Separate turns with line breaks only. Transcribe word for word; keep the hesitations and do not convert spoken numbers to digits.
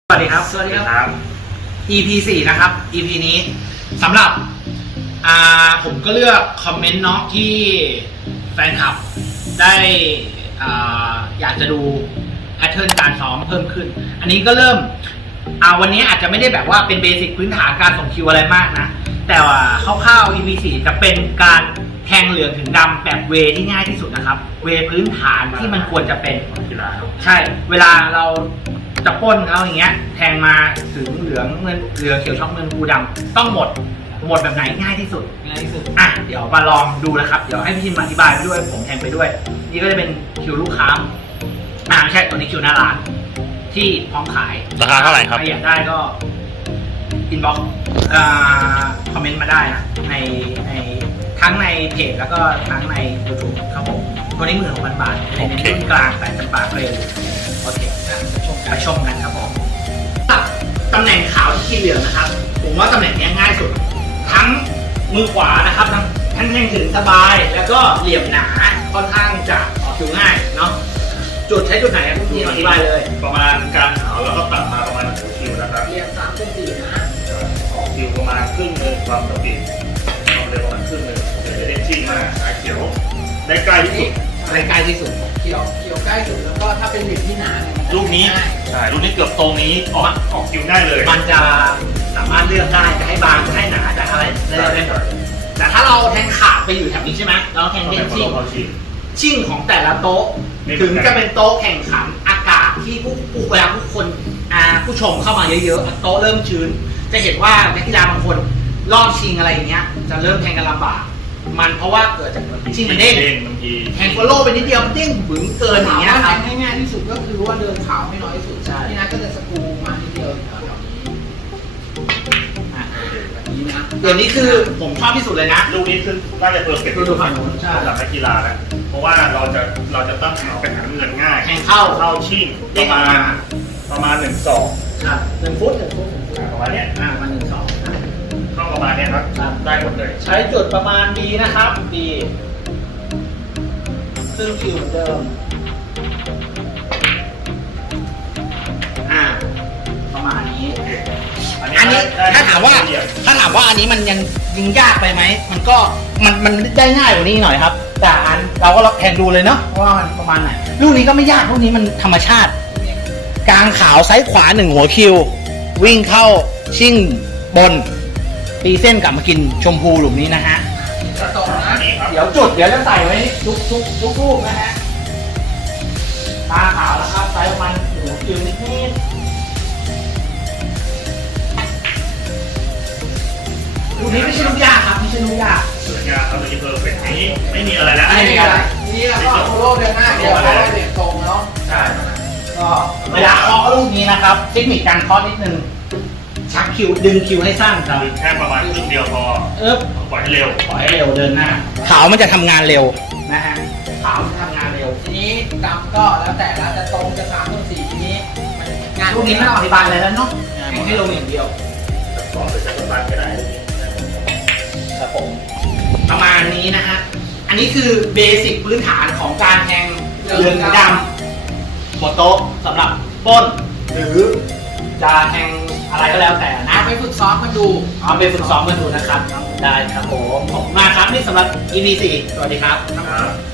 สวัสดีครับ
สวัสดีครับ
อี พี สี่นะครับ อี พี นี้สำหรับอ่าผมก็เลือกคอมเมนต์เนาะที่แฟนคลับได้อ่าอยากจะดูแพทเทิร์นการซ้อมเพิ่มขึ้น อันนี้ก็เริ่มอ่าวันนี้อาจจะไม่ได้แบบว่าเป็นเบสิกพื้นฐานการส่งคิวอะไรมากนะ แต่ว่าคร่าวๆ อี พี สี่จะเป็นการแทงเหลืองถึงดำแบบเวที่ง่ายที่สุดนะครับ เวพื้นฐานที่มันควรจะเป็น
กีฬาครับ
ใช่ เวลาเราจะปล้นเขาอย่างเงี้ย แทงมาถึงเหลืองเงินเหลืองเขียวช็อกเงินกูดำต้องหมด หมดแบบไหนง่ายที่สุด
ง่ายที่สุด
อ่ะ เดี๋ยวมาลองดูนะครับ เดี๋ยวให้พี่ชิมอธิบายไปด้วย ผมแทงไปด้วย นี่ก็จะเป็นคิวลูกค้า อ่าไม่ใช่ตัวนี้คิวหน้าร้าน ที่พร้อมขาย
ราคาเท่าไหร่ครับ
ใครอยากได้ก็อินบ็อกซ์อ่าคอมเมนต์มาได้นะในในทั้งในเพจแล้วก็ทั้งใน ยูทูบ ครับผม ตัวนี้หมื่นหกพันบาทในเน้นรุ่นกลางแต่จำปาเกรดโอเคไปชมกันครับผมตำแหน่งขาวที่เหลืองนะครับ ผมว่าตำแหน่งนี้ง่ายสุด ทั้งมือขวานะครับทั้งทั้งแทงถึงสบาย แล้วก็เหลี่ยมหนาค่อนข้างจะออกคิวง่ายเนาะจุดใช้จุดไหนคุณพี่อธิบายเลย
ประมาณกลางขาวแล้วก็ตัดมาประมาณหัวคิวนะครับ
เรียงสามเส้นสี่นะ
ออกคิวประมาณครึ่งหนึ่งความปกติความเร็วประมาณครึ่งหนึ่งเดี๋ยวจะได้ชิ่งมาสายเขียวได้ใกล้ที่สุด
อะไรใกล้ที่สุด
เขียวเขียวใกล้สุดแล้วก็ถ้าเป็นหลิบที่หนาเนี่ย
ลูกนี้
ง่าย
ใช่ลูกนี้เกือบตรงนี้ออกออกคิวได้เลย
มันจะสามารถเลือกได้จะให้บางจะให้หนาจะอะไรได้ได้หมดแต่ถ้าเราแทงขาดไปอยู่แถวนี้ใช่ไหมเราแทง
เป็
เด้
น
ง
ชิ่
ชิ่
ง
ง
เขาชิ่ง
ชิ่งของแต่ละโต๊ะ
ไม่เหมื
ถึ
อน
ง
กัน
จะเป็นโต๊ะแข่งขันอากาศที่ผู้ผู้เวลาผู้คนอ่าผู้ชมเข้ามาเยอะๆโต๊ะเริ่มชื้น จะเห็นว่านักกีฬาบางคนรอบชิงอะไรอย่างเงี้ยจะเริ่มแทงกันลำบากมันเพราะว่าเกิดจากชิ่งมันเด้ง
บางที
แทงโฟโล่ไปนิดเดียวมันเด้งบึ้งเกินอย่างเงี้ย
ถาม
ค
ว่า
รับ
แทงง่ายๆที่สุดก็คือว่าเดินขาวไม่น้อยที่สุด
ใช่
ที่นั้นก็จะสกรูมาทีเดียวแถวๆนี้
อ่ะ
แบบนี้นะ
เดี๋ยวนี้คือผมชอบที่สุดเลยนะ
ลูกนี้คือน่าจะเพอร์เฟกต์
ดูดูฝั่งนู้นใช่
สำหรับนักกีฬานะเพราะว่าเราจะเราจะตั้งขาวเป็นหาเงินง่าย
แทงเข้า
เข้าชิ่งป
เด้ง
ระ
ออก
มาณ
มา
ประมาณหนึ่งสอง
ครับหนึ่งฟุตหนึ่งฟุตหนึ่งฟุต
ประมาณเนี้ย
อ่ามาหนึ่งสอง
เข้าประมาณเนี้ยครับ
ครับ
ได้หมดเลย
ใช้จุดประมาณ B นะครับ B ซึ่งคิวเหมือนเดิม อ่า ประมาณนี้
โอเค
อันนี้ถ้าถามว่าถ้าถามว่าอันนี้มันยังยิงยากไปไหม มันก็มันมันได้ง่ายกว่านี้หน่อยครับ แต่อันเราก็ลองแทงดูเลยเนาะว่ามันประมาณไหน ลูกนี้ก็ไม่ยากลูกนี้มันธรรมชาติ กลางขาวซ้ายขวาหนึ่งหัวคิว วิ่งเข้าชิ่งบน ตีเส้นกลับมากินชมพูหลุมนี้นะฮะ
จะตรงนะ
อันนี้ครับ
เดี๋ยวจุดเดี๋ยวจะใส่ไว้ทุกทุกทุกรูปนะฮะตาขาวแล้วครับไซส์ประมาณหัวคิวนิดนิดลูกนี้ไม่ใช่ลูกยากครับไม่ใช่ลูกยาก
สวยงามครับเลยเพอร์เฟกต์นี้ไม่มีอะไรแล้ว
ไม่มีอะไร
ทีนี้เราก็เอาโคโลเดินหน้าเดียวแล้วก็เบี่ยงตรงเนาะ
ใช่
ก็เวลาเคาะลูกนี้นะครับ เทคนิคการเคาะนิดนึงชักคิวดึงคิวให้สั้นครับ
แค่ประมาณครึ่งเดียวพอ
เอ๊บ
ปล่อยให้เร็ว
ปล่อยให้เร็วเดินหน้า ขาวมันจะทำงานเร็วนะฮะขาวมันจะทำงานเร็ว
ทีนี้ดำก็แล้วแต่ละจะตรงจะสามจะสี่ทีนี้มันงาน
ลูกนี้ไม่ต้องอธิบายอะไรแล้วเนาะให้ลงอย่างเดียว
สอนไปจะสบายก็ได้
ครับผมประมาณนี้นะฮะ อันนี้คือเบสิกพื้นฐานของการแทงเหลืองดำหัวโต๊ะสำหรับปล้น หรือจะแทงอะไรก็แล้วแต่นะ
เอาไปฝึกซ้อมกันดู
เอาไปฝึกซ้อมกันดูนะครับ ได้ครับผม ขอบคุณมากครับ นี่สำหรับ อี พี สี่ สวัสดีครับ
ครับ